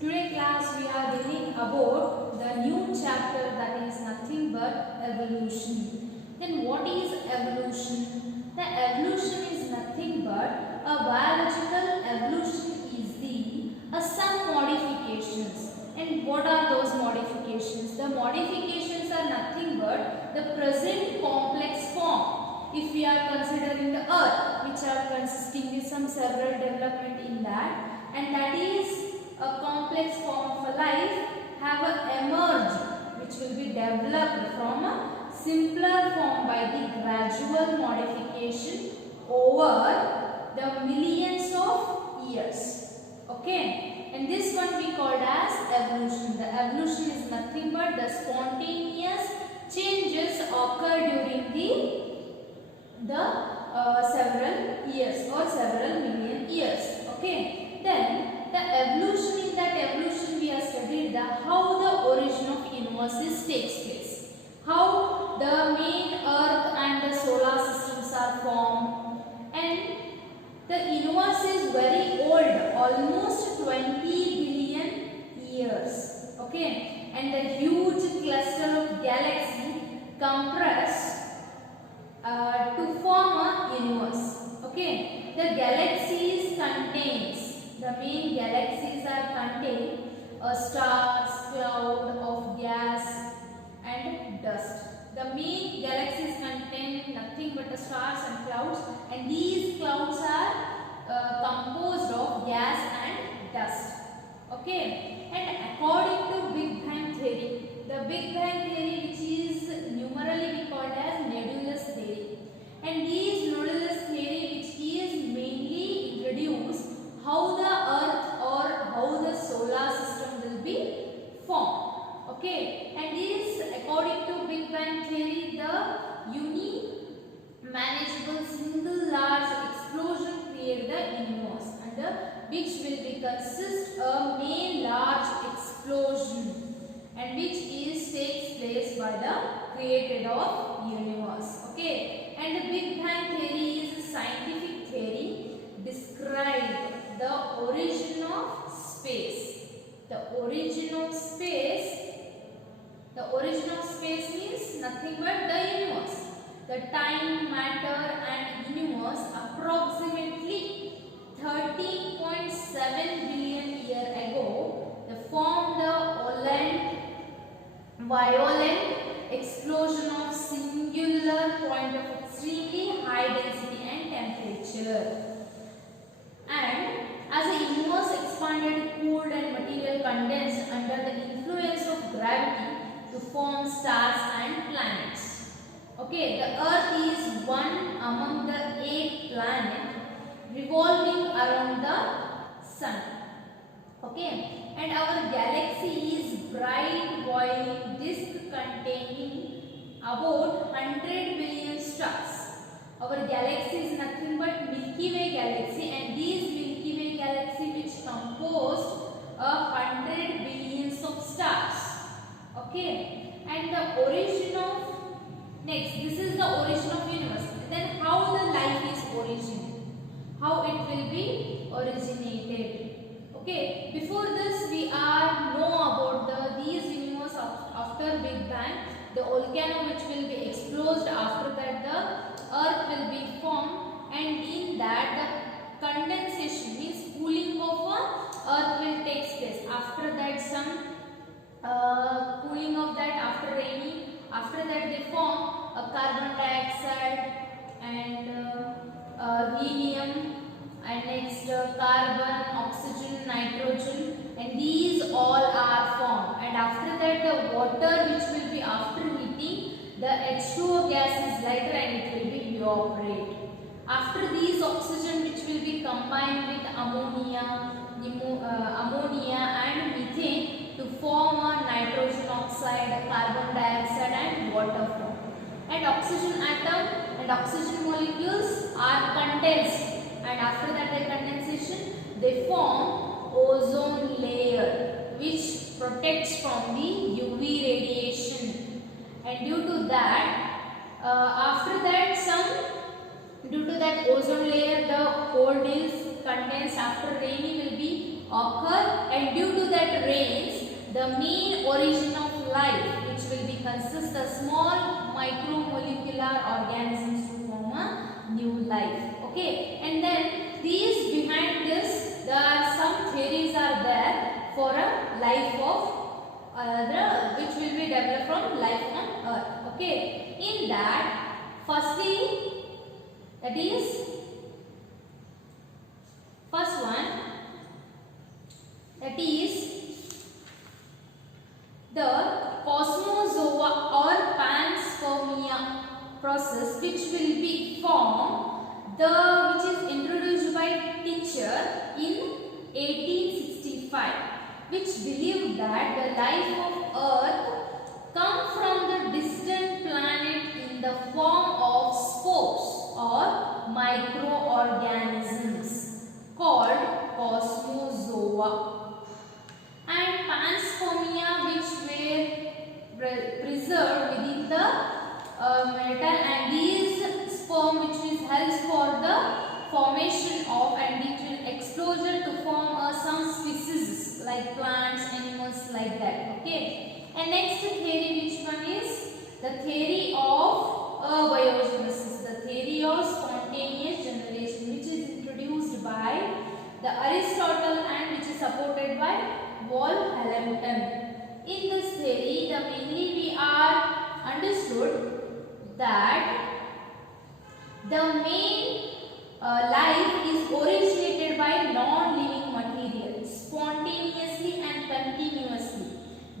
Today class we are reading about the new chapter that is nothing but evolution. Then what is evolution? The evolution is nothing but a biological evolution is some modifications. And what are those modifications? The modifications are nothing but the present complex form. If we are considering the earth, which are consisting with some several development in that, and that is a complex form of a life have emerged, which will be developed from a simpler form by the gradual modification over the millions of years. Okay, and this one we called as evolution. The evolution is nothing but the spontaneous changes occur during the several years or several million years. Okay, then the evolution, in that evolution we have studied how the origin of universes takes place, how the main earth and the solar systems are formed, and the universe is very old, almost 20 billion years. Okay, and the huge cluster of galaxies compress to form a universe. Okay, the galaxies contains, the main galaxies are contain a stars, cloud of gas and dust. The main galaxies contain nothing but the stars and clouds, and these clouds are composed of gas and dust. Okay, and according to Big Bang theory, the Big Bang theory, which is numerally we called as nebulous theory, and these nebulous theory which is mainly introduced how the earth or how the solar system will be formed. Okay, and this according to Big Bang theory, the manageable single large explosion create the universe, and which will be consist a main large explosion, and which is takes place by the creator of universe. Okay, and the Big Bang theory is a scientific theory describe the origin of space. The origin of space means nothing but the universe. The time, matter and universe approximately 13.7 billion years ago, they formed the violent explosion of singular point of extremely high density and temperature. And as the universe expanded, cooled and material condensed under the influence of gravity to form stars and planets. Okay, the earth is one among the 8 planets revolving around the sun. Okay, and our galaxy is bright boiling disk containing about 100 billion stars. Our galaxy is nothing but Milky Way galaxy, and these Milky Way galaxy which composed 100 billions of stars. Okay, and the origin of this is the origin of universe. Then how the life is originated, how it will be originated. Okay, before this we are know about these universe after Big Bang, the volcano which will be exploded, after that the earth will be formed, and in that the condensation means cooling of earth will take place. After that some cooling of that, after raining, after that they form a carbon dioxide and helium, and next carbon, oxygen, nitrogen, and these all are formed. And after that the water which will be after heating, the H2O gas is lighter and it will be evaporate. After these oxygen which will be combined with ammonia and methane to form a nitrogen oxide, carbon dioxide and water form. And oxygen atom and oxygen molecules are condensed, and after that the condensation they form ozone layer which protects from the UV radiation. And due to that due to that ozone layer, the cold is condensed after rainy will be occur, and due to that reigns the main origin of life, which will be consist of small micromolecular organisms to form a new life. Okay, and then these behind this, there are some theories are there for a life of which will be developed from life on earth. Okay, in that, firstly, that is first one, that is the cosmozoa or panspermia process, which will be formed, which is introduced by Teacher in 1865, which believed that the life of Earth come from the distant planet in the form of spores or microorganisms called cosmozoa. And panspermia, which were preserved within the metal, and these sperm which is helps for the formation of and exposure to form some species like plants, animals, like that. Okay, and next theory, which one is the theory of abiogenesis, the theory of spontaneous generation, which is introduced by the Aristotle and which is supported by Wallenhampton. In this theory, the mainly we are understood that the main life is originated by non-living material spontaneously and continuously.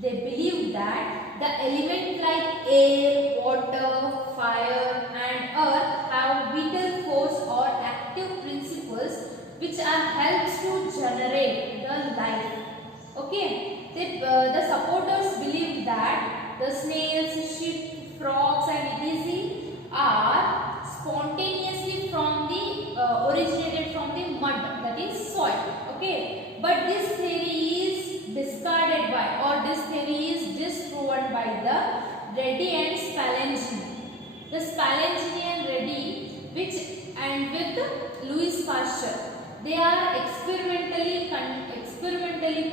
They believe that the elements like air, water, fire and earth have vital force or active principles which are helps to generate the life. Okay, the supporters believe that the snails, sheep, frogs and etc. are spontaneously from the originated from the mud, that is soil. Okay, but this theory is discarded by, or this theory is disproven by the Reddy and Spallanzani. The Spallanzani and Reddy, which and with Louis Pasteur, they are experimentally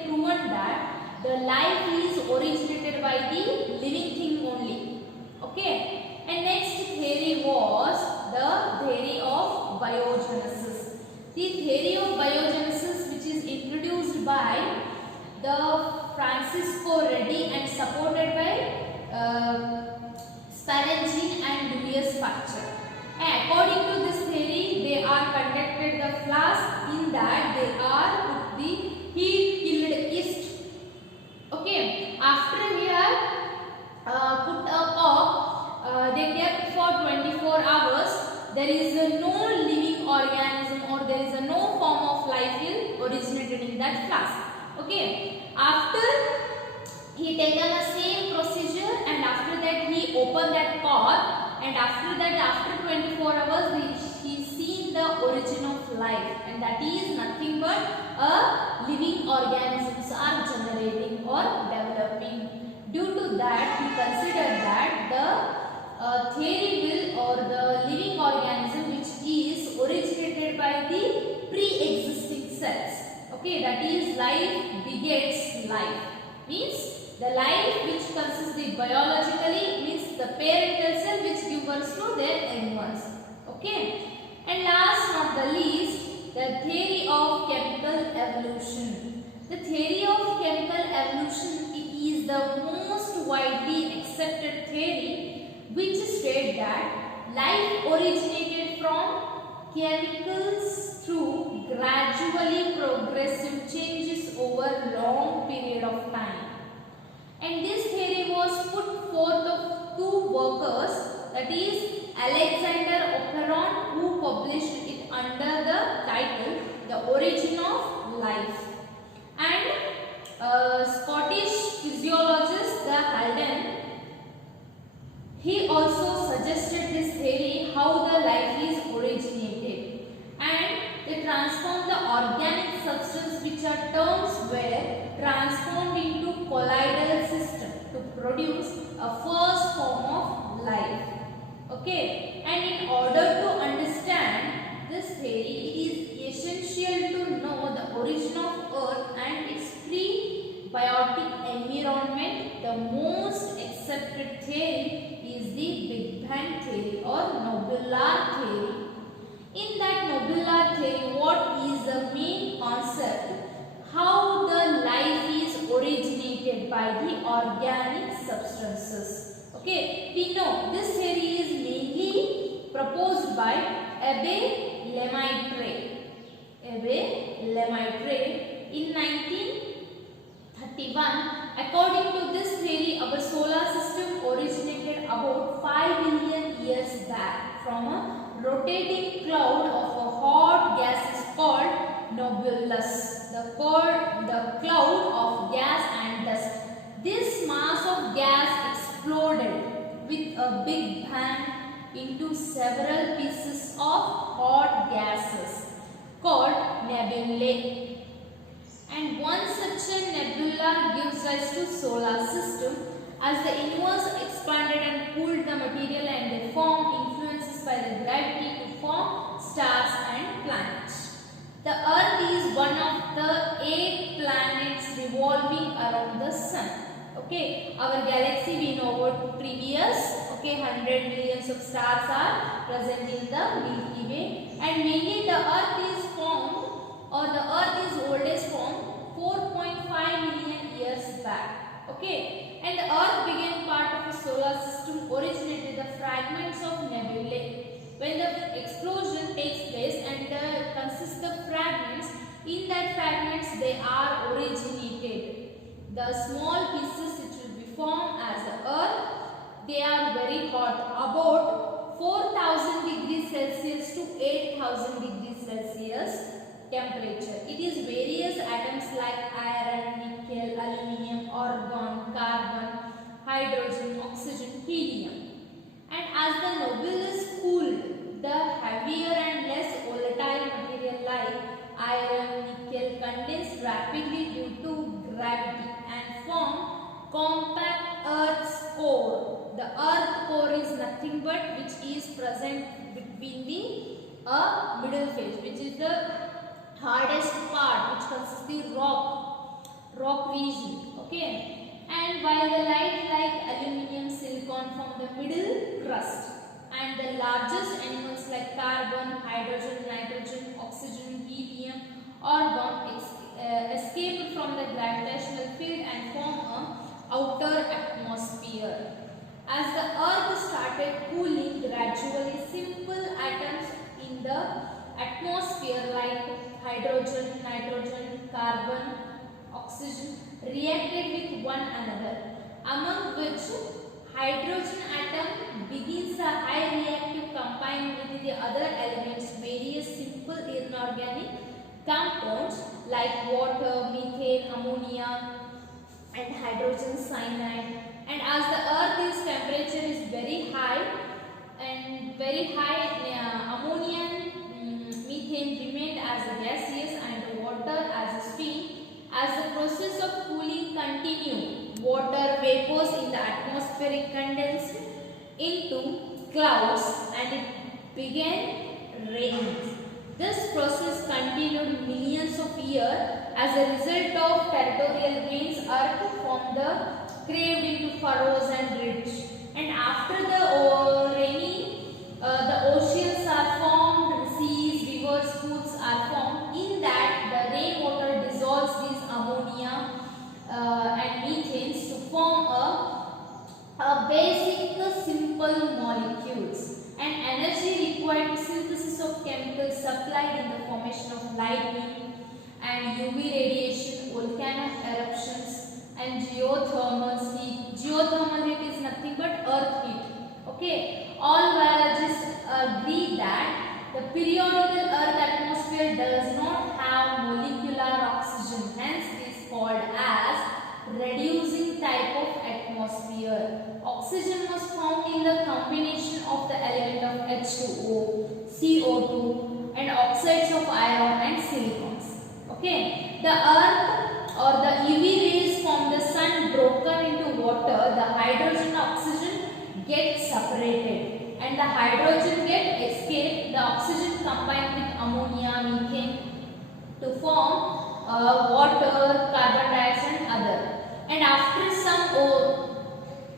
proven that the life is originated by the living thing only. Okay, and next theory was the theory of biogenesis. The theory of biogenesis, which is introduced by the Francisco Reddy and supported by Spallanzani and Louis Pasteur. And according to this theory, they are conducted the flask, in that they are put the heat killed yeast. Okay, after we have put a cock, they kept for 24 hours. There is no living organism or there is no form of life originated in that flask. Okay, after he taken the same procedure, and after that he opened that cork, and after that, after 24 hours, he seen the origin of life, and that is nothing but a living organisms are generating or developing. Due to that, he considered that the theory will, or the living organism which is originated by the pre-existing cells. Okay, that is life begets life, means the life which consists the biologically, means the parental cell which gives birth to their young ones. Okay, and last not the least, the theory of chemical evolution. The theory of chemical evolution, it is the most widely accepted theory which states that life originated from chemicals through gradually progressive changes over long period of time. And this theory was put forth of two workers, that is Alexander Operon, who published it under the title The Origin of Life, and Scottish physiologist the Haldane. He also suggested this theory how the life is originated, and they transformed the organic substance, which are terms were transformed into colloidal system to produce a first form of life. Okay, and in order to understand this theory, it is essential to know the origin of Earth and its environment, the most accepted theory is the Big Bang theory or Nobular theory. In that Nobular theory, what is the main concept? How the life is originated by the organic substances. Okay, we know this theory is mainly proposed by Abbe Lemaitre. Abbe Lemaitre in 1931. According to this theory, our solar system originated about 5 billion years back from a rotating cloud of a hot gas is called nebulous. The cloud of gas and dust. This mass of gas exploded with a big bang into several pieces of hot gases called nebulae. And one such a nebula gives rise to solar system. As the universe expanded and cooled the material and they formed influences by the gravity to form stars and planets. The Earth is one of the 8 planets revolving around the Sun. Okay, our galaxy we know about previous. Okay, 100 millions of stars are present in the Milky Way, and mainly the Earth is formed, or the Earth is oldest formed 4.5 million years back. Okay, and the Earth began part of a solar system originated the fragments of nebulae. When the explosion takes place and consists of fragments, in that fragments they are originated. The small pieces which will be formed as the Earth, they are very hot, about 4000 degrees Celsius to 8000 degrees Celsius temperature. It is various atoms like iron, nickel, aluminium, argon, carbon, hydrogen, oxygen, helium. And as the nebulous cooled, the heavier and less volatile material like iron, nickel condensed rapidly due to gravity and formed compact Earth's core. The Earth core is nothing but which is present between the middle phase, which is the hardest part, which consists the rock region. Okay, and while the light like aluminium, silicon form the middle crust, and the largest animals like carbon, hydrogen, nitrogen, oxygen, helium, argon escape from the gravitational field and form a outer atmosphere. As the Earth started cooling gradually, simple atoms in the atmosphere like hydrogen, nitrogen, carbon, oxygen reacted with one another, among which hydrogen atom begins a high reactive combined with the other elements, various simple inorganic compounds like water, methane, ammonia and hydrogen cyanide. And as the Earth's temperature is very high, ammonia and methane remained as a gaseous and water as a steam. As the process of cooling continued, water vapors in the atmosphere condensed into clouds and it began raining. This process continued millions of years. As a result of territorial rains, Earth formed craved into furrows and ridges. And after the rainy, the oceans are formed, seas, rivers, pools are formed. In that, the rainwater dissolves these ammonia and methanes to form a basic simple molecules. And energy required to synthesis of chemicals supplied in the formation of lightning and UV radiation, volcanic eruptions and geothermal heat. Geothermal heat is nothing but earth heat. Okay, all biologists agree that the periodical earth atmosphere does not have molecular oxygen, hence it is called as reducing type of atmosphere. Oxygen was found in the combination of the element of H2O, CO2 and oxides of iron and silicons. Okay, the earth or the UV rays from the sun broken into water, the hydrogen and oxygen get separated and the hydrogen get escaped, the oxygen combined with ammonia, methane to form water, carbon dioxide and other. And after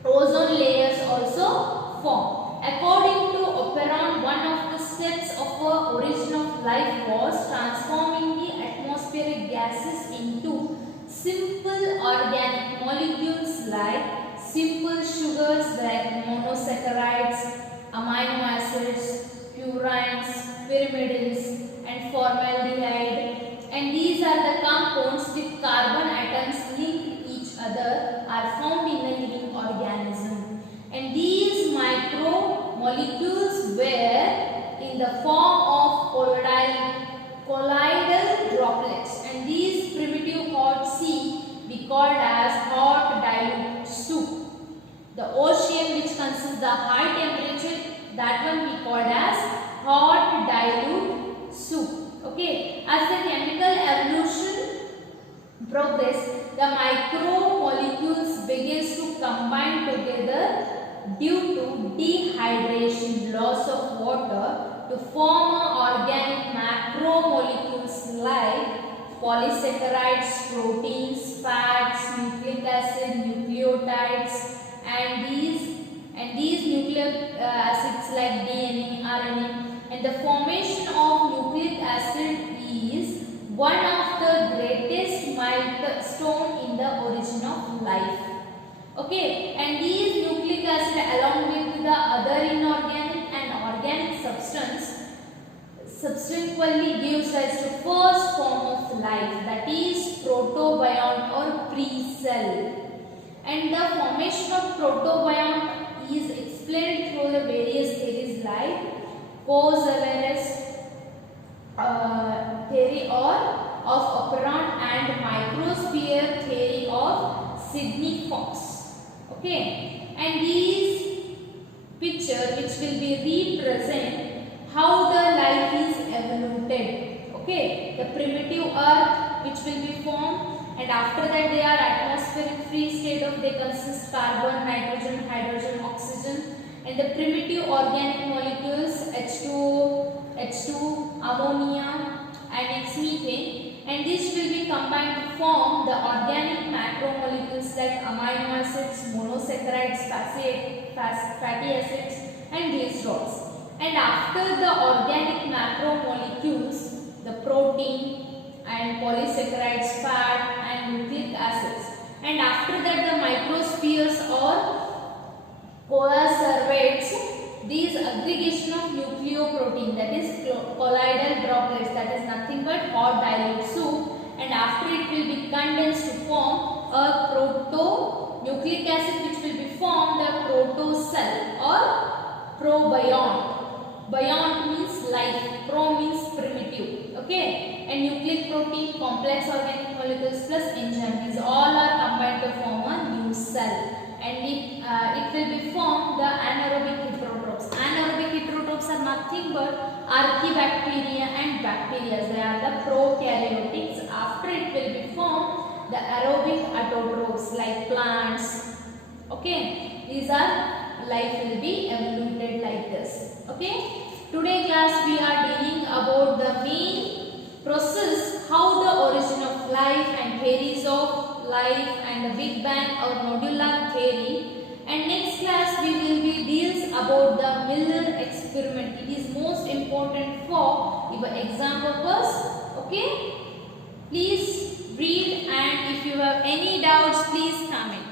ozone layers also form. According to Operon, one of the steps of the origin of life was transforming the atmospheric gases into simple organic molecules like simple sugars like monosaccharides, amino acids, purines, pyrimids, and formaldehyde. And these are the compounds with carbon atoms linked each other are found in a living organism. And these micromolecules were in the form of colloidal droplets. And these primitive hot sea we called as hot dilute soup. The ocean which consists the high temperature, that one we called as hot dilute soup. Okay, as the chemical evolution progressed, the micromolecules begins to combine together due to dehydration, loss of water, to form organic macromolecules like polysaccharides, proteins, fats, nucleic acid, nucleotides, and these nucleic acids like DNA, RNA. And the formation of nucleic acid is one of the greatest milestone in the origin of life. Okay, and these nucleic acid along with the other inorganic and organic substance subsequently gives rise to first form of life, that is protobiont or pre-cell. And the formation of protobiont is explained through the various theories like Coase-Alvarez theory of Operon and microsphere theory of Sidney Fox. Okay, and these picture which will be represent how the life is evoluted. Okay, the primitive earth which will be formed, and after that they are atmospheric free state of, they consist carbon, nitrogen, hydrogen, oxygen, and the primitive organic molecules H2, ammonia, and its methane. And this will be combined to form the organic macromolecules like amino acids, monosaccharides, fatty acids, and glycerols. And after the organic macromolecules, the protein and polysaccharides, fat, and nucleic acids. And after that the microspheres or coacervates, these aggregation of nucleoprotein, that is colloidal droplets, that is nothing but hot dilute soup, and after it will be condensed to form a proto-nucleic acid which will be formed the protocell or probiont. Biont means life, pro means primitive. Okay, and nucleic protein, complex organic molecules plus enzyme, these all are combined to form a new cell. And it will be formed the anaerobic heterotrophs. Anaerobic heterotrophs are nothing but archaebacteria and bacteria. They are the prokaryotics. After it will be formed the aerobic autotrophs like plants. Okay, these are life will be evoluted like this. Okay, today class we are dealing about the main process, how the origin of life and theories of life and the Big Bang or modular theory. And next class we will be deals about the Miller experiment. It is most important for your exam purpose. Okay, please read, and if you have any doubts please comment.